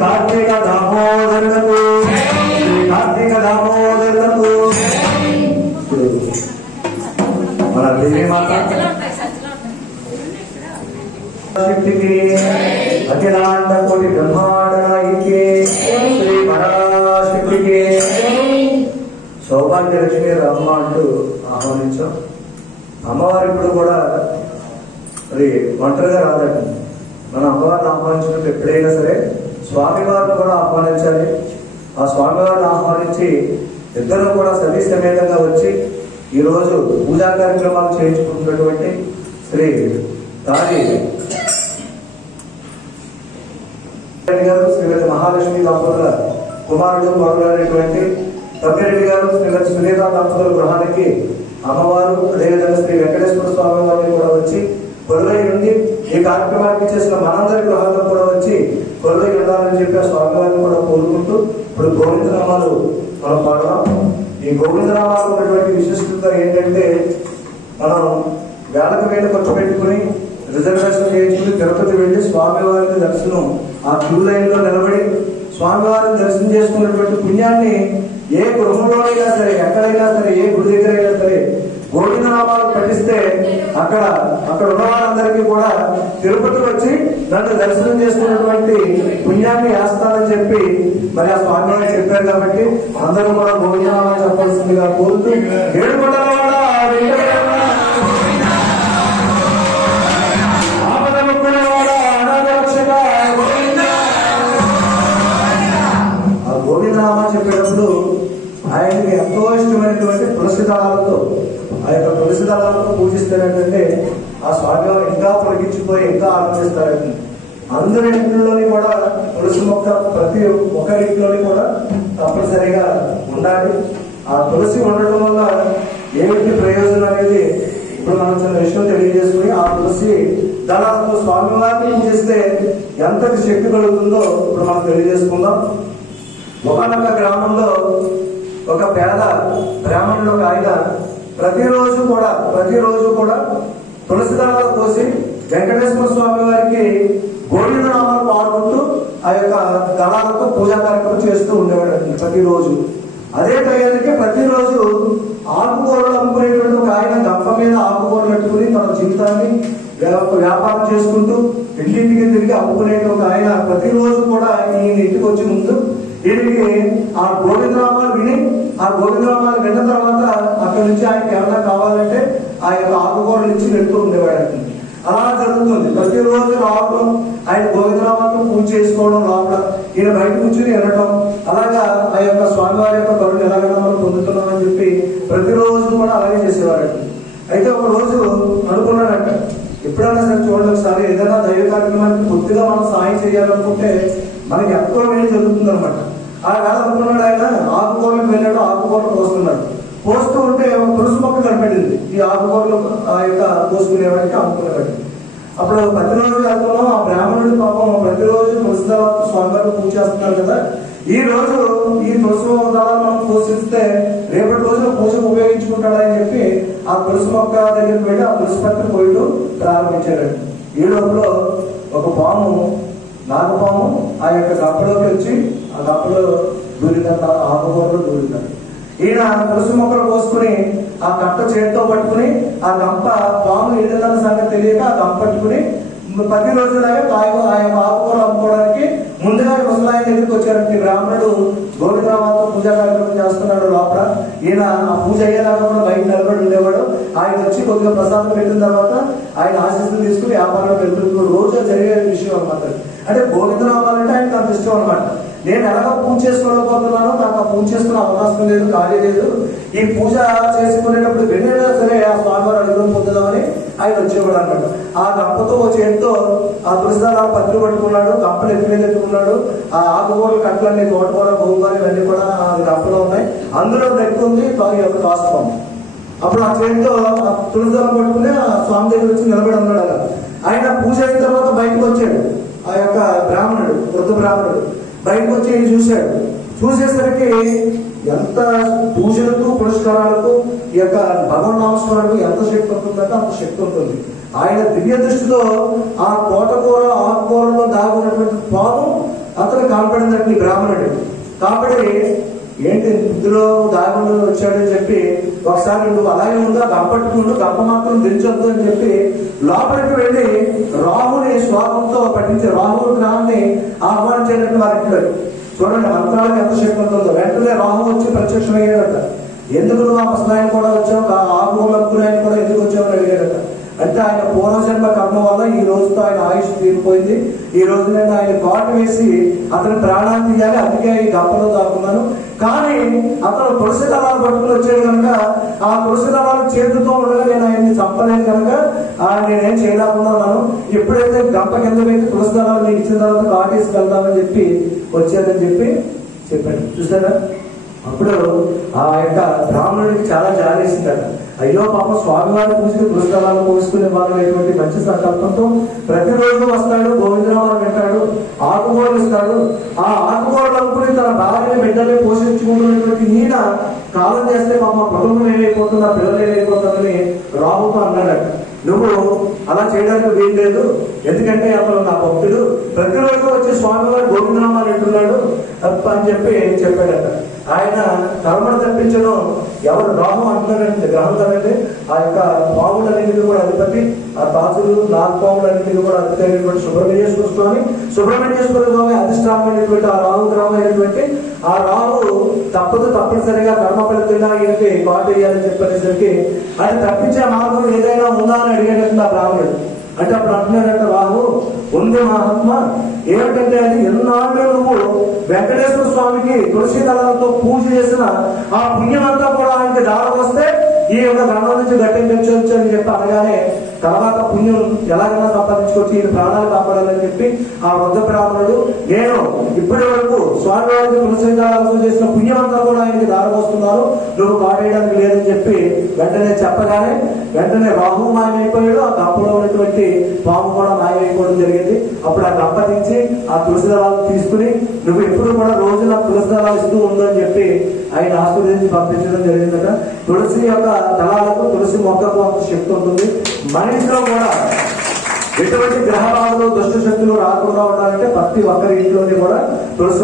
కార్తీక దామోదరులకు కార్తీక దామోదరులకు మన దేవి మాత శక్తికి అఖిలాండ కోటి బ్రహ్మాండ నాయకి శ్రీ పరాశక్తికి సౌభాగ్యలక్ష్మి రమ్మ అంటూ ఆహ్వానించాం. అమ్మవారు ఇప్పుడు కూడా అది ఒంటరిగా రాదండి. మన అమ్మవారిని ఆహ్వానించినట్టు ఎప్పుడైనా సరే స్వామివారిని కూడా ఆహ్వానించాలి. ఆ స్వామివారిని ఆహ్వానించి ఇద్దరు కూడా సతీ సమేతంగా వచ్చి ఈరోజు పూజా కార్యక్రమాలు చేయించుకుంటున్నటువంటి శ్రీ తారి గారు శ్రీమతి మహాలక్ష్మి దంపతుల కుమారుడు కోరగారైనటువంటి తమ్మిరెడ్డి గారు శ్రీమతి సునీత దంపతుల గృహానికి అమ్మవారు అదేవిధంగా శ్రీ వెంకటేశ్వర స్వామి వారిని కూడా వచ్చి కొలువై ఉండి ఈ కార్యక్రమానికి చేసిన మనందరి గృహాల్లో కూడా వచ్చి కొలువై ఉండాలని చెప్పి ఆ స్వామివారిని కూడా కోరుకుంటూ ఇప్పుడు గోవిందనామాలు మనం పాడదాం. ఈ గోవిందనామాలు ఉన్నటువంటి విశిష్టత ఏంటంటే మనం వేలకు వేలు ఖర్చు పెట్టుకుని రిజర్వేషన్ చేయించుకుని తిరుపతి వెళ్లి స్వామివారిని దర్శనం ఆ క్యూ లైన్ లో నిలబడి స్వామివారిని దర్శనం చేసుకున్నటువంటి పుణ్యాన్ని ఏ గృహంలోనైనా సరే ఎక్కడైనా సరే ఏ గుడి దగ్గర అయినా సరే గోవిందనామాలు పఠిస్తే అక్కడ ఉన్న వారందరికీ కూడా తిరుపతి వచ్చి నన్ను దర్శనం చేసుకున్నటువంటి పుణ్యాన్ని వేస్తానని చెప్పి మరి ఆ స్వామివారు చెప్పారు. కాబట్టి అందరూ కూడా గోవిందనామాలు చెప్పాల్సిందిగా కోరుతూ గోవిందనామా చెప్పేటప్పుడు ఆయనకి ఎంతో ఇష్టమైనటువంటి తులసి దళాలతో ఆ యొక్క తులసి దళాలతో పూజిస్తారంటే ఆ స్వామివారు ఇంకా పొడిగించిపోయి ఇంకా ఆనందిస్తారండి. అందరి ఇంట్లోని కూడా తులసి మొక్క ప్రతి ఒక్కరింట్లోని కూడా తప్పనిసరిగా ఉండాలి. ఆ తులసి ఉండటం వల్ల ఏమిటి ప్రయోజనం అనేది ఇప్పుడు మనం చిన్న విషయం తెలియజేసుకుని ఆ తులసి దళాలతో స్వామివారిని పూజిస్తే ఎంతటి శక్తి కలుగుతుందో ఇప్పుడు మనం తెలియజేసుకుందాం. ఒకనొక గ్రామంలో ఒక పేద బ్రాహ్మణుడు ఒక ఆయన ప్రతిరోజు కూడా తులసి దళాలు కోసి వెంకటేశ్వర స్వామి వారికి గోవిందనామాలు పాడుకుంటూ ఆ యొక్క దళాలతో పూజా కార్యక్రమం చేస్తూ ఉండేవాడు ప్రతిరోజు. అదే టయానికి ప్రతిరోజు ఆకుకూరలు అమ్ముకునేటువంటి ఒక ఆయన గంప మీద ఆకుకూరలు పెట్టుకుని తన జీవితాన్ని వ్యాపారం చేసుకుంటూ ఇంటింటికి తిరిగి అమ్ముకునే ఒక ఆయన ప్రతిరోజు కూడా ఈయన ఇంటికి వచ్చి ముందు దీనికి ఆ గోవిందనామాలు విన్న తర్వాత అక్కడి నుంచి ఆయనకి ఏమైనా కావాలంటే ఆ యొక్క ఆకుకూరలు ఇచ్చి వెళ్తూ ఉండేవాడు. అలా జరుగుతుంది. ప్రతిరోజు రావడం ఆయన గోవిందనామాలతో పూజ చేసుకోవడం లోపల ఈయన బయట కూర్చుని వినటం అలాగా ఆ యొక్క స్వామివారి యొక్క కరుణ ఎలాగైనా మనం పొందుతున్నామని చెప్పి ప్రతిరోజు కూడా అలాగే చేసేవాడు. అయితే ఒక రోజు అనుకున్నాడంట ఎప్పుడైనా సరే చూడండి ఒకసారి ఏదైనా దైవ కార్యక్రమానికి కొద్దిగా మనం సాయం చేయాలనుకుంటే మనకి ఎంతో వేడి జరుగుతుంది అనమాట. ఆ వేళ అనుకున్నాడు ఆయన ఆకుకూరలకు వెళ్ళాడు, ఆకుకూరలు పోస్తున్నాడు. పోస్తూ ఉంటే ఒక తులసి మొక్క కనపడింది. ఈ ఆకుకూరలు ఆ యొక్క పోసుకునేవాడికి అమ్ముకునేవాడికి. అప్పుడు ప్రతిరోజు వెళ్తున్నాం ఆ బ్రాహ్మణుడి పాపం ప్రతిరోజు తులసి దళాలతో స్వామివారికి పూజ చేస్తున్నారు కదా, ఈ రోజు ఈ తులసి దళాలు మనం పోషిస్తే రేపటి రోజున పూజకు ఉపయోగించుకుంటాడని చెప్పి ఆ తులసి మొక్క దగ్గరికి వెళ్ళి ఆ తులసి పత్రి పోయడం ప్రారంభించాడు. ఈ లోపల ఒక పాము నాగపాము ఆ యొక్క గంపలోకి వచ్చి ఆ గంపలో దూరిందంట, ఆకుకూరలో దూరిందంట. ఈయన తులసి మొక్కలు కోసుకుని ఆ కట్ట చేతితో పట్టుకుని ఆ గంప పాము ఏదైనా సంగతి తెలియక ఆ గంప పట్టుకుని ప్రతిరోజులాగా ఆ యొక్క ఆకుకూరలు అమ్ముకోవడానికి ముందుగా ముసలాయన దగ్గరికి వచ్చారంటే బ్రాహ్మణుడు గోవిందనామాలతో పూజా కార్యక్రమం చేస్తున్నాడు లోపల. ఈయన ఆ పూజ అయ్యేలాగా కూడా బయట నిలబడి ఉండేవాడు. ఆయన వచ్చి కొద్దిగా ప్రసాదం పెట్టిన తర్వాత ఆయన ఆశీస్సులు తీసుకుని వ్యాపారంలో వెళ్తున్నాడు. రోజు జరిగే విషయం అనమాట. అంటే గోవిందనామాలు అంటే ఆయనకు అంత ఇష్టం అనమాట. నేను ఎలాగో పూజ చేసుకోలేకపోతున్నాను, నాకు ఆ పూజ చేసుకునే అవకాశం లేదు, ఖాళీ లేదు. ఈ పూజ చేసుకునేటప్పుడు వెన్నైనా సరే ఆ స్వామివారు అనుగ్రహం పొందుదామని ఆయన వచ్చేవాడు అనమాట. ఆ గంపతో చేతితో ఆ తులసిదారాలు పత్రి పట్టుకున్నాడు, గంపలు ఎత్తుమీద ఎత్తుకున్నాడు. ఆ ఆకుకూరలు కట్టలన్నీ తోటకూర గోంగూర ఇవన్నీ కూడా ఆ గంపలో ఉన్నాయి. అందులో నెక్కుంది యొక్క కాస్తం. అప్పుడు ఆ చేతితో ఆ తులసిదారం పట్టుకుని ఆ స్వామి దగ్గర వచ్చి నిలబడి ఉన్నాడు. అలా ఆయన పూజ అయిన తర్వాత బయటకు వచ్చాడు. ఆ యొక్క బ్రాహ్మణుడు వృద్ధ బ్రాహ్మణుడు బయటకు వచ్చి చూశాడు. చూసేసరికి ఎంత పూజలకు పురస్కారాలకు ఈ యొక్క భగవన్ నామస్మరణకు ఎంత శక్తి ఉంటుందంటే అంత శక్తి ఉంటుంది. ఆయన దివ్య దృష్టితో ఆ తోటకూర ఆకుకూరలో దాగున్నటువంటి పాము అతను కాల్పడిందంటే బ్రాహ్మణుడు. కాబట్టి ఏంటి ఇందులో దాగుండు వచ్చాడని చెప్పి ఒకసారి నువ్వు అలాగే ఉందా గంపట్టుకుంటూ గంప మాత్రం దించొద్దు అని చెప్పి లోపలికి వెళ్ళి రాహుని శ్లోకంతో పట్టించే రాహుల గ్రహాన్ని ఆహ్వానించేటట్టు వారికి చూడండి మంత్రాలకు ఎంత శక్తి ఉంటుందో. వెంటనే రాహు వచ్చి ప్రత్యక్షమయ్యాడట. ఎందుకు నువ్వు ఆ ముసలాయన కూడా వచ్చావు, ఆకుకూరలు అమ్ముకున్నాయని కూడా ఎందుకు వచ్చావు అని అడిగాడట. అంటే ఆయన పూర్వజన్మ కర్మ వల్ల ఈ రోజుతో ఆయన ఆయుష్ తీరిపోయింది. ఈ రోజు నేను ఆయన కాటు వేసి అతని ప్రాణాన్ని తీయాలి, అందుకే ఈ గంపలో దాక్కున్నాను. కానీ అతను తులసి దళాలు పట్టుకుని వచ్చాడు కనుక ఆ తులసి దళాలు చేతుతో ఉండగా నేను ఆయన్ని చంపలేదు కనుక నేనేం చేయలేకుండా ఉన్నాను. ఎప్పుడైతే గంప కింద పెట్టి తులసి దళాలు నేను ఇచ్చిన తర్వాత కాటేసి వెళ్దామని చెప్పి వచ్చానని చెప్పి చెప్పాడు. చూసారా? అప్పుడు ఆ యొక్క బ్రాహ్మణుడికి చాలా జాలేసిందట. అయ్యో పాప స్వామివారి పూజకి పురస్కారాలు పోసుకునే వాళ్ళు మంచి సంకల్పంతో ప్రతిరోజు వస్తాడు, గోవిందరామాలు వింటాడు, ఆకుకూరలు ఇస్తాడు. ఆ ఆకుకూరలు అమ్ముకుని తన భార్యని బిడ్డల్ని పోషించుకుంటున్నటువంటి ఈయన కాలం చేస్తే పాప కుటుంబం ఏమైపోతుందా, పిల్లలు ఏమైపోతుందని రాహుతో అన్నాడట. నువ్వు అలా చేయడానికి వీలు లేదు, ఎందుకంటే అతను నా భక్తుడు, ప్రతిరోజు వచ్చి స్వామివారి గోవిందరామాలు వింటున్నాడు అని చెప్పి చెప్పాడట. ఆయన కర్మను తప్పించడం ఎవరు రాహు అంటున్నారంటే గ్రహం కదండి. ఆ యొక్క పాములన్నింటికి కూడా అధిపతి, ఆ తాజులు నాగపాములన్నింటికి కూడా అధిపతి అయినటువంటి సుబ్రహ్మణ్యేశ్వర స్వామి అధిష్టానమైనటువంటి ఆ రాహు గ్రహం అయినటువంటి ఆ రాహు తప్పనిసరిగా కర్మ ఫలితంగా ఈయనకి కాటు వేయాలని చెప్పేసరికి అది తప్పించే మార్గం ఏదైనా ఉందా అని అడిగేటట్టు ఆ బ్రాహ్మణుడు. అంటే అప్పుడు అంటున్నాడంటే రాహు ఉంది మహాత్మ, ఏమిటంటే అది ఎన్నాళ్ళు నువ్వు వెంకటేశ్వర స్వామికి తులసి దళాలతో పూజ చేసిన ఆ పుణ్యం అంతా కూడా ఆయనకి దారం వస్తే ఈ యొక్క గండం నుంచి గట్టించవచ్చు అని చెప్పి అనగానే తర్వాత పుణ్యం ఎలాగైనా సంపాదించుకొచ్చి ఈయన ప్రాణాలు కాపాడాలని చెప్పి ఆ వృద్ధ బ్రాహ్మణుడు నేను ఇప్పటి వరకు స్వామివారికి తులసి దళాలతో చేసిన పుణ్యం అంతా కూడా ఆయనకి దారం వస్తున్నారు, నువ్వు కాటేయడానికి లేదని చెప్పి వెంటనే చెప్పగానే వెంటనే రాహు మాయమైపోయాడు. ఆ గంపలో ఉన్నటువంటి పాము కూడా మాయమైపోవడం జరిగింది. అప్పుడు ఆ గంప నుంచి ఆ తులసి దళాలు తీసుకుని నువ్వు ఎప్పుడు కూడా రోజు నాకు తులసి దళాలు ఇస్తూ ఉందని చెప్పి ఆయన ఆశీర్వదించి పంపించడం జరిగిందట. తులసి యొక్క దళాలకు తులసి మొక్కకు అంత శక్తి ఉంటుంది. మన ఇంట్లో కూడా ఎటువంటి గ్రహ బాధలు దుష్ట శక్తులు రాకుండా ఉండాలంటే ప్రతి ఒక్కరి ఇంట్లోనే కూడా తులసి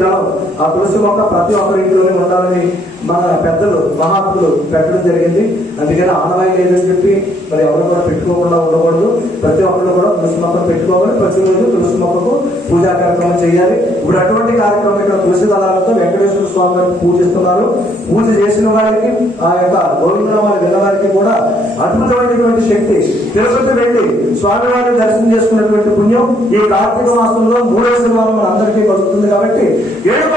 దళం ఆ తులసి మొక్క ప్రతి ఒక్కరి ఇంట్లోనే ఉండాలని మన పెద్దలు మహాత్ములు పెట్టడం జరిగింది. అందుకని ఆనవాయి లేదని చెప్పి మరి ఎవరు కూడా పెట్టుకోకుండా ఉండకూడదు. ప్రతి ఒక్కరు కూడా తులసి మొక్కను పెట్టుకోవాలి. ప్రతిరోజు తులసి మొక్కకు పూజా కార్యక్రమం చేయాలి. ఇప్పుడు అటువంటి కార్యక్రమం ఇక్కడ తులసి దళాలతో వెంకటేశ్వర స్వామి వారిని పూజిస్తున్నారు. పూజ చేసిన వారికి ఆ యొక్క గోవిందరామాలు విన్న వారికి కూడా అద్భుతమైనటువంటి శక్తి. తిరుపతి వెళ్ళి స్వామివారిని దర్శనం చేసుకున్నటువంటి పుణ్యం ఈ కార్తీక మాసంలో 3వ శనివారం మన అందరికీ కలుగుతుంది. కాబట్టి 7